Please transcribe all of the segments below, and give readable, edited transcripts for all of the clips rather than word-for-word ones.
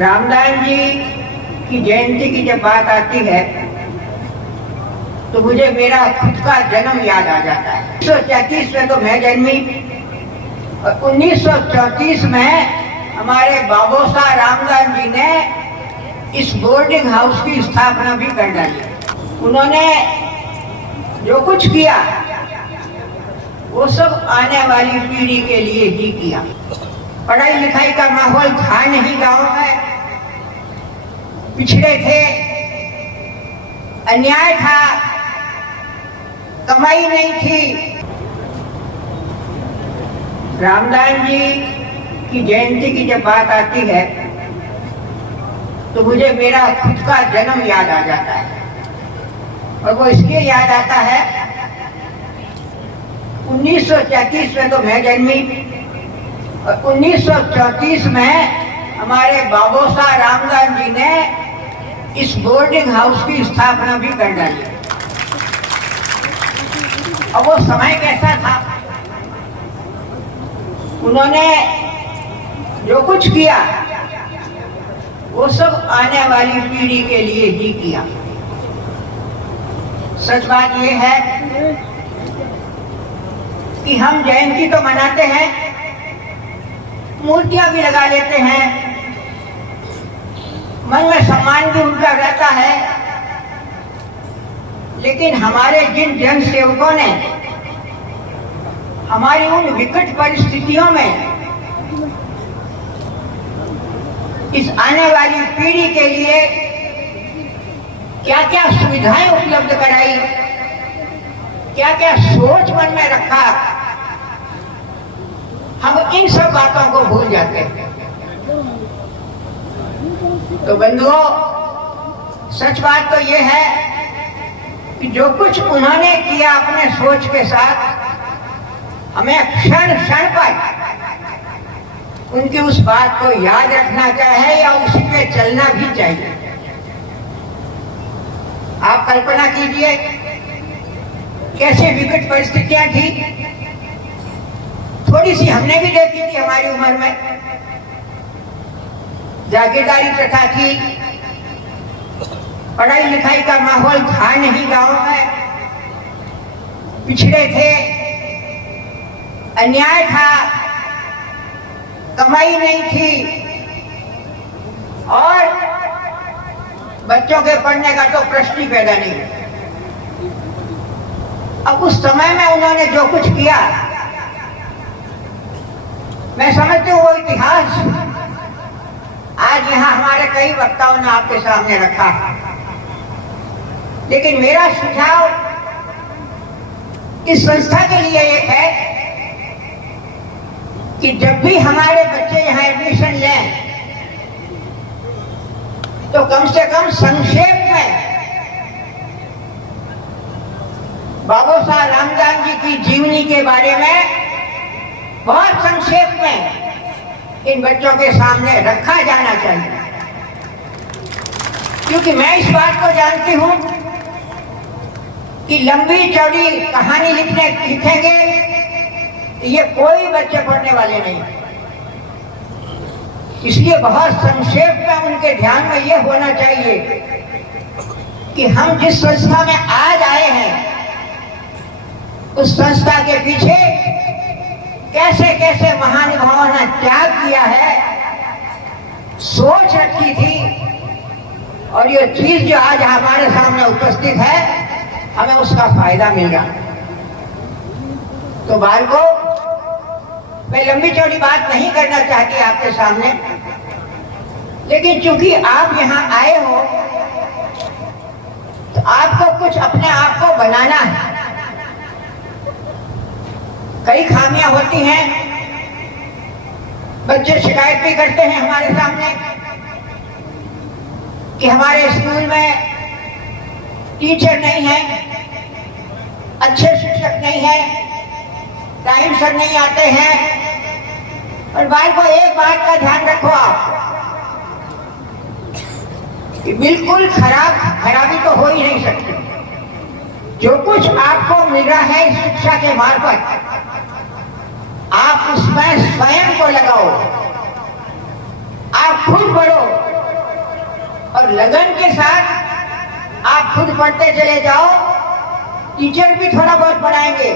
रामदास जी की जयंती की जब बात आती है तो मुझे मेरा खुद का जन्म याद आ जाता है। 1933 में तो मैं जन्मी और 1934 में हमारे बाबोसा रामदास जी ने इस बोर्डिंग हाउस की स्थापना भी कर डाली। उन्होंने जो कुछ किया वो सब आने वाली पीढ़ी के लिए ही किया। पढ़ाई लिखाई का माहौल था नहीं गांव में, पिछड़े थे, अन्याय था, कमाई नहीं थी। रामदास जी की जयंती की जब बात आती है तो मुझे मेरा खुद का जन्म याद आ जाता है। और वो इसलिए याद आता है, 1933 में तो मैं जन्मी और 1934 में हमारे बाबोसा रामदास जी ने इस बोर्डिंग हाउस की स्थापना भी कर डाली। और वो समय कैसा था, उन्होंने जो कुछ किया वो सब आने वाली पीढ़ी के लिए ही किया। सच बात ये है कि हम जयंती तो मनाते हैं, मूर्तियां भी लगा लेते हैं, मन में सम्मान भी उनका रहता है, लेकिन हमारे जिन जन सेवकों ने हमारी उन विकट परिस्थितियों में इस आने वाली पीढ़ी के लिए क्या क्या सुविधाएं उपलब्ध कराई, क्या क्या सोच मन में रखा, हम इन सब बातों को भूल जाते हैं। तो बंधुओं, सच बात तो ये है कि जो कुछ उन्होंने किया अपने सोच के साथ, हमें क्षण क्षण पर उनकी उस बात को याद रखना चाहिए या उसी पे चलना भी चाहिए। आप कल्पना कीजिए कैसे विकट परिस्थितियां थी, थोड़ी सी हमने भी देखी थी हमारी उम्र में। जागीरदारी प्रथा थी, पढ़ाई लिखाई का माहौल था नहीं गांव में, पिछड़े थे, अन्याय था, कमाई नहीं थी और बच्चों के पढ़ने का तो प्रश्न ही पैदा नहीं हुआ। अब उस समय में उन्होंने जो कुछ किया, मैं समझती हूँ वो इतिहास आज यहाँ हमारे कई वक्ताओं ने आपके सामने रखा है। लेकिन मेरा सुझाव इस संस्था के लिए एक है कि जब भी हमारे बच्चे यहाँ एडमिशन लें तो कम से कम संक्षेप में बाबोसा रामदास जी की जीवनी के बारे में बहुत संक्षेप में इन बच्चों के सामने रखा जाना चाहिए। क्योंकि मैं इस बात को जानती हूं कि लंबी चौड़ी कहानी लिखेंगे ये कोई बच्चे पढ़ने वाले नहीं। इसलिए बहुत संक्षेप में उनके ध्यान में ये होना चाहिए कि हम जिस संस्था में आज आए हैं उस संस्था के पीछे कैसे कैसे महानुभावों ने त्याग किया है, सोच रखी थी, और ये चीज जो आज हमारे सामने उपस्थित है हमें उसका फायदा मिल रहा। तो बालकों, मैं लंबी चौड़ी बात नहीं करना चाहती आपके सामने, लेकिन चूंकि आप यहाँ आए हो तो आपको कुछ अपने आप को बनाना है। कई खामियां होती हैं, बच्चे शिकायत भी करते हैं हमारे सामने कि हमारे स्कूल में टीचर नहीं है, अच्छे शिक्षक नहीं है, टाइम से नहीं आते हैं। और भाई को एक बात का ध्यान रखो आप कि बिल्कुल खराबी तो हो ही नहीं सकती। जो कुछ आपको मिल रहा है इस शिक्षा के मार्फत, आप उसमें स्वयं को लगाओ, आप खुद बढ़ो, और लगन के साथ आप खुद पढ़ते चले जाओ, टीचर भी थोड़ा बहुत पढ़ाएंगे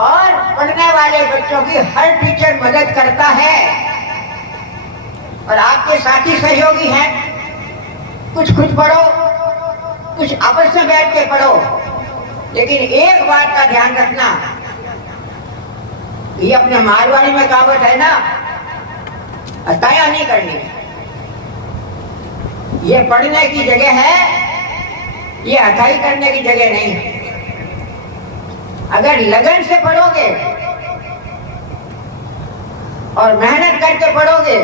और पढ़ने वाले बच्चों की हर टीचर मदद करता है और आपके साथी सहयोगी हैं। कुछ खुद पढ़ो, कुछ आपस में बैठ के पढ़ो, लेकिन एक बात का ध्यान रखना, ये अपने मारवाड़ी में कहावत है ना, हताया नहीं करनी। ये पढ़ने की जगह है, ये हथाई करने की जगह नहीं है। अगर लगन से पढ़ोगे और मेहनत करके पढ़ोगे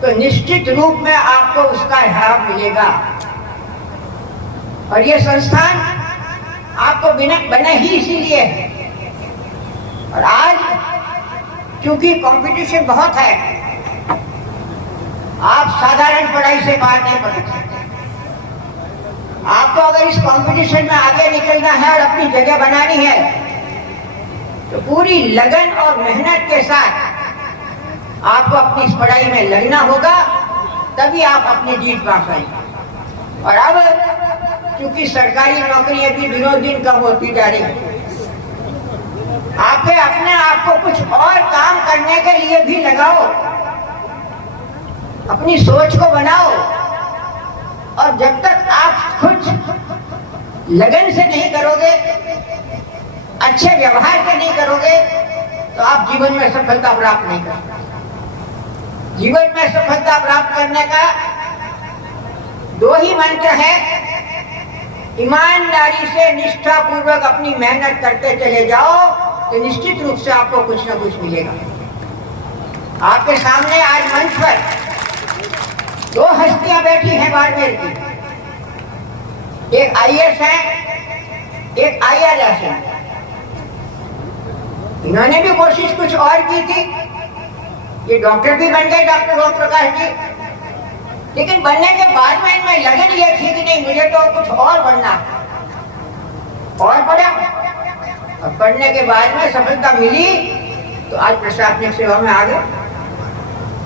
तो निश्चित रूप में आपको उसका लाभ मिलेगा। और ये संस्थान आपको बने ही इसीलिए है। और आज क्योंकि कंपटीशन बहुत है, आप साधारण पढ़ाई से बाहर नहीं पढ़ सकते। आपको अगर इस कंपटीशन में आगे निकलना है और अपनी जगह बनानी है तो पूरी लगन और मेहनत के साथ आपको अपनी इस पढ़ाई में लगना होगा, तभी आप अपनी जीत पा पाएंगे। और अब क्योंकि सरकारी नौकरियां भी दिनों दिन कम होती जा रही है, आपके अपने आप को कुछ और काम करने के लिए भी लगाओ, अपनी सोच को बनाओ। और जब तक आप खुद लगन से नहीं करोगे, अच्छे व्यवहार से नहीं करोगे, तो आप जीवन में सफलता प्राप्त नहीं करोगे। जीवन में सफलता प्राप्त करने का दो ही मंत्र है, ईमानदारी से निष्ठा पूर्वक अपनी मेहनत करते चले जाओ तो निश्चित रूप से आपको कुछ न कुछ मिलेगा। आपके सामने आज मंच पर दो हस्तियां बैठी हैं बाड़मेर की, एक आईएएस है, एक आईआरएस है। इन्होंने भी कोशिश कुछ और की थी, ये डॉक्टर भी बन गए, डॉक्टर ओम प्रकाश जी, लेकिन बनने के बाद में इनमें लगन ये थी कि नहीं, मुझे तो कुछ और बनना, और पढ़ा और पढ़ने के बाद में सफलता मिली तो आज प्रशासनिक सेवा में आ गए।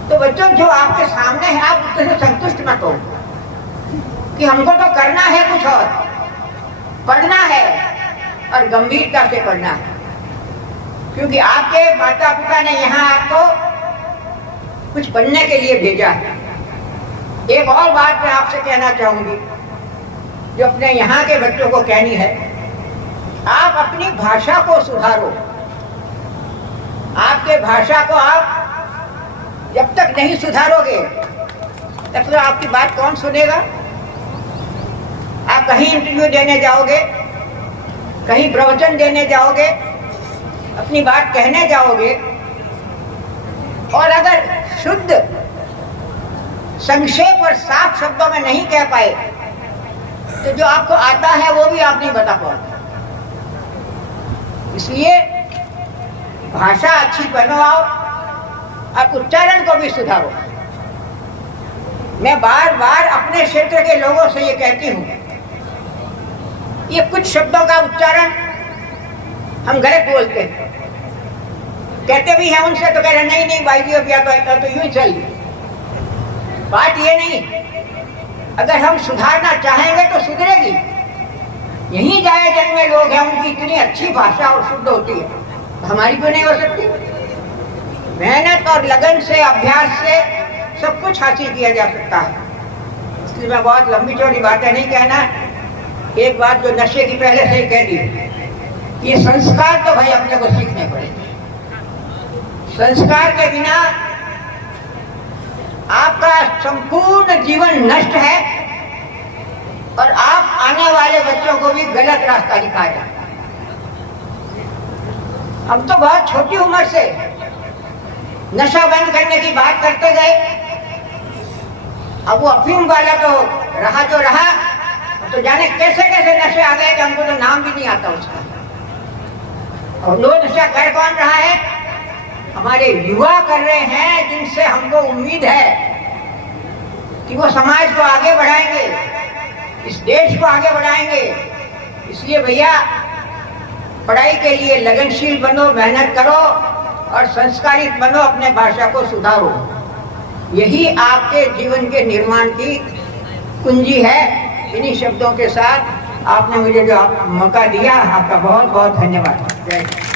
तो बच्चों, जो आपके सामने है आप उससे संतुष्ट मत हो कि हमको तो करना है कुछ और, पढ़ना है और गंभीरता से पढ़ना है, क्योंकि आपके माता पिता ने यहाँ आपको कुछ बनने के लिए भेजा है। एक और बात मैं आपसे कहना चाहूंगी जो अपने यहाँ के बच्चों को कहनी है, आप अपनी भाषा को सुधारो। आपके भाषा को आप जब तक नहीं सुधारोगे तब तक आपकी बात कौन सुनेगा। आप कहीं इंटरव्यू देने जाओगे, कहीं प्रवचन देने जाओगे, अपनी बात कहने जाओगे और अगर शुद्ध संक्षेप और साफ शब्दों में नहीं कह पाए तो जो आपको आता है वो भी आप नहीं बता पाओगे। इसलिए भाषा अच्छी बनाओ और उच्चारण को भी सुधारो। मैं बार बार अपने क्षेत्र के लोगों से ये कहती हूँ, ये कुछ शब्दों का उच्चारण हम गलत बोलते हैं, कहते भी हैं उनसे तो कह रहे नहीं नहीं भाई जी अब या तो यूं ही चल। बात ये नहीं, अगर हम सुधारना चाहेंगे तो सुधरेगी। यहीं जाए जन्मे लोग हैं, उनकी इतनी अच्छी भाषा और शुद्ध होती है, हमारी क्यों नहीं हो सकती। मेहनत और लगन से, अभ्यास से सब कुछ हासिल किया जा सकता है। इसलिए मैं बहुत लंबी चौड़ी बातें नहीं कहना, एक बात जो नशे की पहले से ही कह दी, ये संस्कार तो भाई अपने को सीखने पड़ेंगे। संस्कार के बिना आपका संपूर्ण जीवन नष्ट है और आप आने वाले बच्चों को भी गलत रास्ता दिखाए। हम तो बहुत छोटी उम्र से नशा बंद करने की बात करते गए, अब वो अफीम वाला तो रहा जो रहा, तो जाने कैसे कैसे नशे आ गए कि हमको तो नाम भी नहीं आता उसका। और वो नशा कर कौन रहा है? हमारे युवा कर रहे हैं, जिनसे हमको उम्मीद है कि वो समाज को आगे बढ़ाएंगे, इस देश को आगे बढ़ाएंगे। इसलिए भैया पढ़ाई के लिए लगनशील बनो, मेहनत करो और संस्कारित बनो, अपने भाषा को सुधारो। यही आपके जीवन के निर्माण की कुंजी है। इन्हीं शब्दों के साथ आपने मुझे जो मौका दिया, आपका बहुत बहुत धन्यवाद। जय हिंद।